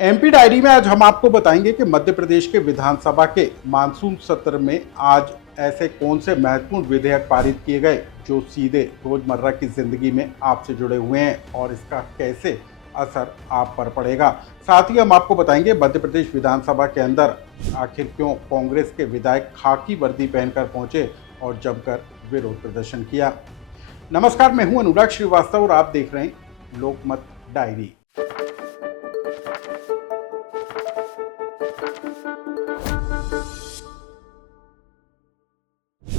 MP diary में आज हम आपको बताएंगे कि मध्य प्रदेश के विधानसभा के मानसून सत्र में आज ऐसे कौन से महत्वपूर्ण विधेयक पारित किए गए जो सीधे रोजमर्रा की जिंदगी में आपसे जुड़े हुए हैं और इसका कैसे असर आप पर पड़ेगा। साथ ही हम आपको बताएंगे मध्य प्रदेश विधानसभा के अंदर आखिर क्यों कांग्रेस के विधायक खाकी वर्दी पहनकर पहुंचे और जमकर विरोध प्रदर्शन किया। नमस्कार, मैं हूं अनुराग श्रीवास्तव और आप देख रहे हैं लोकमत डायरी।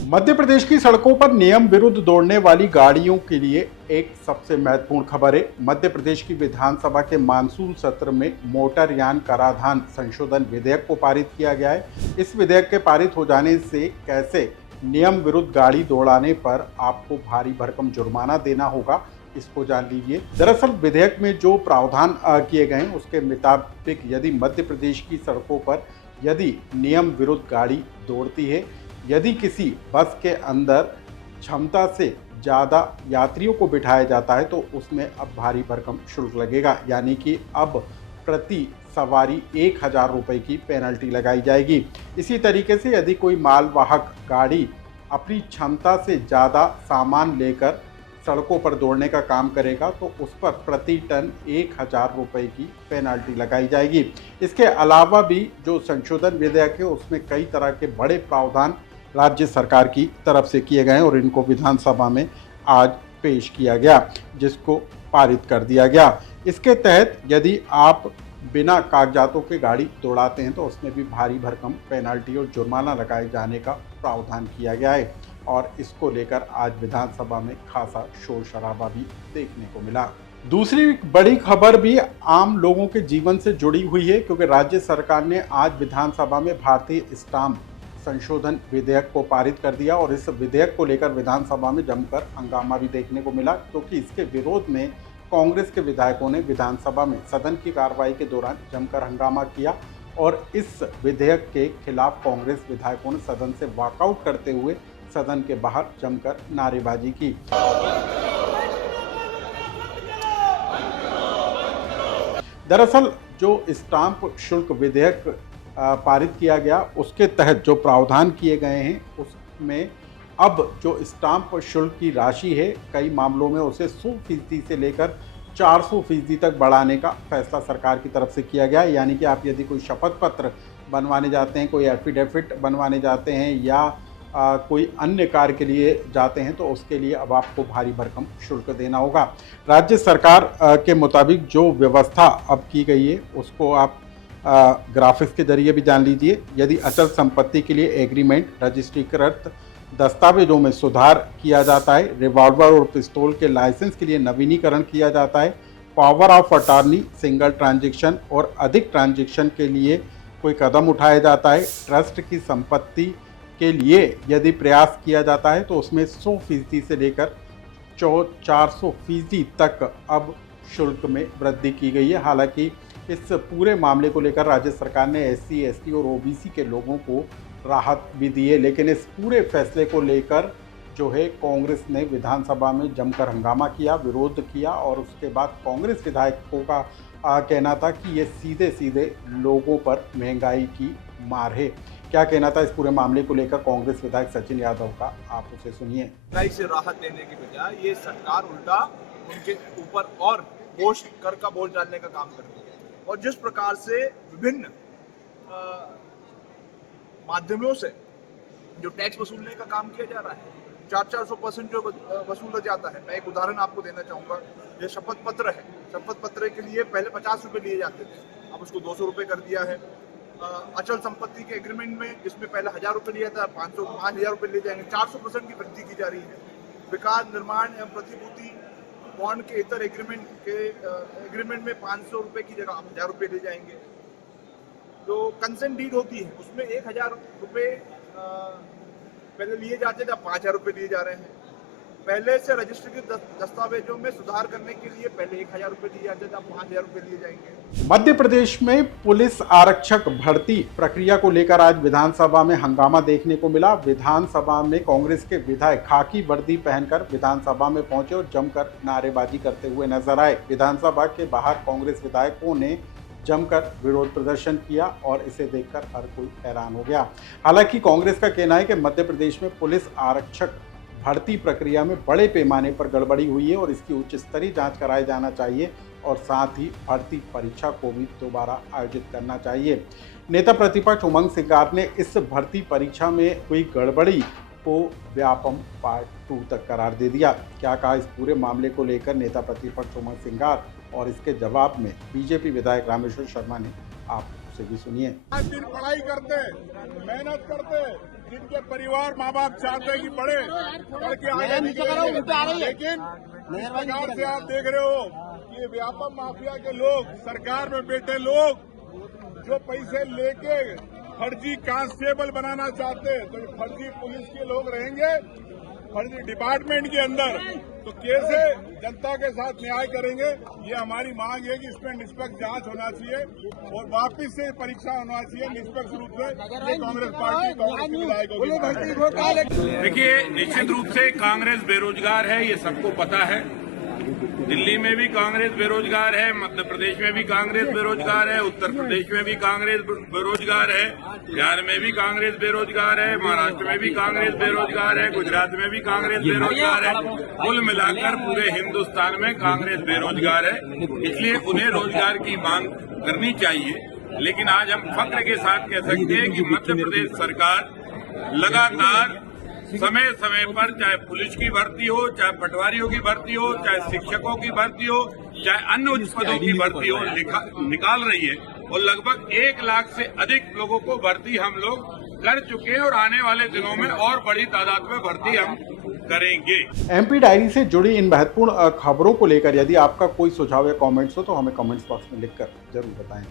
मध्य प्रदेश की सड़कों पर नियम विरुद्ध दौड़ने वाली गाड़ियों के लिए एक सबसे महत्वपूर्ण खबर है। मध्य प्रदेश की विधानसभा के मानसून सत्र में मोटर यान कराधान संशोधन विधेयक को पारित किया गया है। इस विधेयक के पारित हो जाने से कैसे नियम विरुद्ध गाड़ी दौड़ाने पर आपको भारी भरकम जुर्माना देना होगा, इसको जान लीजिए। दरअसल विधेयक में जो प्रावधान किए गए हैं उसके मुताबिक यदि मध्य प्रदेश की सड़कों पर यदि नियम विरुद्ध गाड़ी दौड़ती है, यदि किसी बस के अंदर क्षमता से ज़्यादा यात्रियों को बिठाया जाता है तो उसमें अब भारी भरकम शुल्क लगेगा, यानी कि अब प्रति सवारी 1,000 रुपये की पेनल्टी लगाई जाएगी। इसी तरीके से यदि कोई मालवाहक गाड़ी अपनी क्षमता से ज़्यादा सामान लेकर सड़कों पर दौड़ने का काम करेगा तो उस पर प्रति टन 1,000 रुपये की पेनल्टी लगाई जाएगी। इसके अलावा भी जो संशोधन विधेयक है उसमें कई तरह के बड़े प्रावधान राज्य सरकार की तरफ से किए गए और इनको विधानसभा में आज पेश किया गया, जिसको पारित कर दिया गया। इसके तहत यदि आप बिना कागजातों के गाड़ी दौड़ाते हैं तो उसमें भी भारी भरकम पेनल्टी और जुर्माना लगाए जाने का प्रावधान किया गया है और इसको लेकर आज विधानसभा में खासा शोर शराबा भी देखने को मिला। दूसरी बड़ी खबर भी आम लोगों के जीवन से जुड़ी हुई है, क्योंकि राज्य सरकार ने आज विधानसभा में भारतीय स्टाम्प संशोधन विधेयक को पारित कर दिया और इस विधेयक को लेकर विधानसभा में जमकर हंगामा भी देखने को मिला, क्योंकि इसके विरोध में कांग्रेस के विधायकों ने विधानसभा में सदन की कार्रवाई के दौरान जमकर हंगामा किया और इस विधेयक के खिलाफ कांग्रेस विधायकों ने सदन से वॉकआउट करते हुए सदन के बाहर जमकर नारेबाजी की। दरअसल जो स्टाम्प शुल्क विधेयक पारित किया गया उसके तहत जो प्रावधान किए गए हैं उसमें अब जो स्टाम्प शुल्क की राशि है कई मामलों में उसे 100% से लेकर 400% तक बढ़ाने का फैसला सरकार की तरफ से किया गया है। यानी कि आप यदि कोई शपथ पत्र बनवाने जाते हैं, कोई एफिडेविट बनवाने जाते हैं या कोई अन्य कार्य के लिए जाते हैं तो उसके लिए अब आपको भारी भरकम शुल्क देना होगा। राज्य सरकार के मुताबिक जो व्यवस्था अब की गई है उसको आप ग्राफिक्स के जरिए भी जान लीजिए। यदि अचल संपत्ति के लिए एग्रीमेंट, रजिस्ट्रीकृत दस्तावेजों में सुधार किया जाता है, रिवॉल्वर और पिस्तौल के लाइसेंस के लिए नवीनीकरण किया जाता है, power of attorney, single transaction और अधिक ट्रांजैक्शन के लिए कोई कदम उठाया जाता है, ट्रस्ट की संपत्ति के लिए यदि प्रयास किया जाता है तो उसमें 100% से लेकर 400% तक अब शुल्क में वृद्धि की गई है। हालांकि इस पूरे मामले को लेकर राज्य सरकार ने SC, ST और OBC के लोगों को राहत भी दी है, लेकिन इस पूरे फैसले को लेकर जो है कांग्रेस ने विधानसभा में जमकर हंगामा किया, विरोध किया और उसके बाद कांग्रेस विधायकों का कहना था कि ये सीधे सीधे लोगों पर महंगाई की मार है। क्या कहना था इस पूरे मामले को लेकर कांग्रेस विधायक सचिन यादव का, आप उसे सुनिए। महंगाई से राहत देने की बजाय ये सरकार उल्टा उनके ऊपर और कर का बोझ डालने का काम कर रही है और जिस प्रकार से विभिन्न माध्यमों से जो टैक्स वसूलने का काम किया जा रहा है, 400% जो वसूला जाता है। मैं एक उदाहरण आपको देना चाहूँगा। ये शपथ पत्र है, शपथ पत्र के लिए पहले 50 रुपये लिए जाते थे, अब उसको 200 रुपये कर दिया है। अचल संपत्ति के एग्रीमेंट में जिसमें पहले 1,000 रुपये लिया था 5,000 रुपये ले जाएंगे, 400% की वृद्धि की जा रही है। विकास, निर्माण एवं प्रतिभूति बॉन्ड के इतर एग्रीमेंट में 500 रुपये की जगह 1,000 रुपये ले जाएंगे। जो कंसेंट डीड होती है उसमें 1,000 रुपये पहले लिए जाते थे, अब 5,000 रुपये लिए जा रहे हैं। पहले से रजिस्ट्री के दस्तावेजों में सुधार करने के लिए पहले 1,000 रुपये दिए जाते थे, अब 5,000 रुपये दिए जाएंगे। मध्य प्रदेश में पुलिस आरक्षक भर्ती प्रक्रिया को लेकर आज विधानसभा में हंगामा देखने को मिला। विधानसभा में कांग्रेस के विधायक खाकी वर्दी पहनकर विधानसभा में पहुंचे और जमकर नारेबाजी करते हुए नजर आए। विधानसभा के बाहर कांग्रेस विधायकों ने जमकर विरोध प्रदर्शन किया और इसे देखकर हर कोई हैरान हो गया। हालांकि कांग्रेस का कहना है कि मध्य प्रदेश में पुलिस आरक्षक भर्ती प्रक्रिया में बड़े पैमाने पर गड़बड़ी हुई है और इसकी उच्च स्तरीय जांच कराया जाना चाहिए और साथ ही भर्ती परीक्षा को भी दोबारा आयोजित करना चाहिए। नेता प्रतिपक्ष उमंग सिंगार ने इस भर्ती परीक्षा में हुई गड़बड़ी को व्यापम पार्ट 2 तक करार दे दिया। क्या कहा इस पूरे मामले को लेकर नेता प्रतिपक्ष उमंग सिंगार और इसके जवाब में बीजेपी विधायक रामेश्वर शर्मा ने, आप उसे भी सुनिए। दिन पढ़ाई करते, मेहनत करते, जिनके परिवार माँ बाप चाहते हैं कि पढ़े, पढ़ के आगे निकलेंगे, लेकिन इस प्रकार से आप देख रहे हो कि व्यापक माफिया के लोग, सरकार में बैठे लोग जो पैसे लेके फर्जी कांस्टेबल बनाना चाहते हैं, तो फर्जी पुलिस के लोग रहेंगे फर्जी डिपार्टमेंट के अंदर, तो कैसे जनता के साथ न्याय करेंगे। ये हमारी मांग है कि इसमें निष्पक्ष जांच होना चाहिए और वापस से परीक्षा होना चाहिए निष्पक्ष रूप से। ये कांग्रेस पार्टी, कांग्रेस के विधायकों की। देखिए, निश्चित रूप से कांग्रेस बेरोजगार है, ये सबको पता है। दिल्ली में भी कांग्रेस बेरोजगार है, मध्य प्रदेश में भी कांग्रेस बेरोजगार है, उत्तर प्रदेश में भी कांग्रेस बेरोजगार है, बिहार में भी कांग्रेस बेरोजगार है, महाराष्ट्र में भी कांग्रेस बेरोजगार है, गुजरात में भी कांग्रेस बेरोजगार है। कुल मिलाकर पूरे हिंदुस्तान में कांग्रेस बेरोजगार है, इसलिए उन्हें रोजगार की मांग करनी चाहिए। लेकिन आज हम फख्र के साथ कह सकते हैं कि मध्य प्रदेश सरकार लगातार समय समय पर, चाहे पुलिस की भर्ती हो, चाहे पटवारियों की भर्ती हो, चाहे शिक्षकों की भर्ती हो, चाहे अन्य उच्च पदों की भर्ती हो, निकाल रही है और लगभग 1 लाख से अधिक लोगों को भर्ती हम लोग कर चुके हैं और आने वाले दिनों में और बड़ी तादाद में भर्ती हम करेंगे। एमपी डायरी से जुड़ी इन महत्वपूर्ण खबरों को लेकर यदि आपका कोई सुझाव या कमेंट्स हो तो हमें कमेंट्स बॉक्स में लिखकर जरूर बताएं।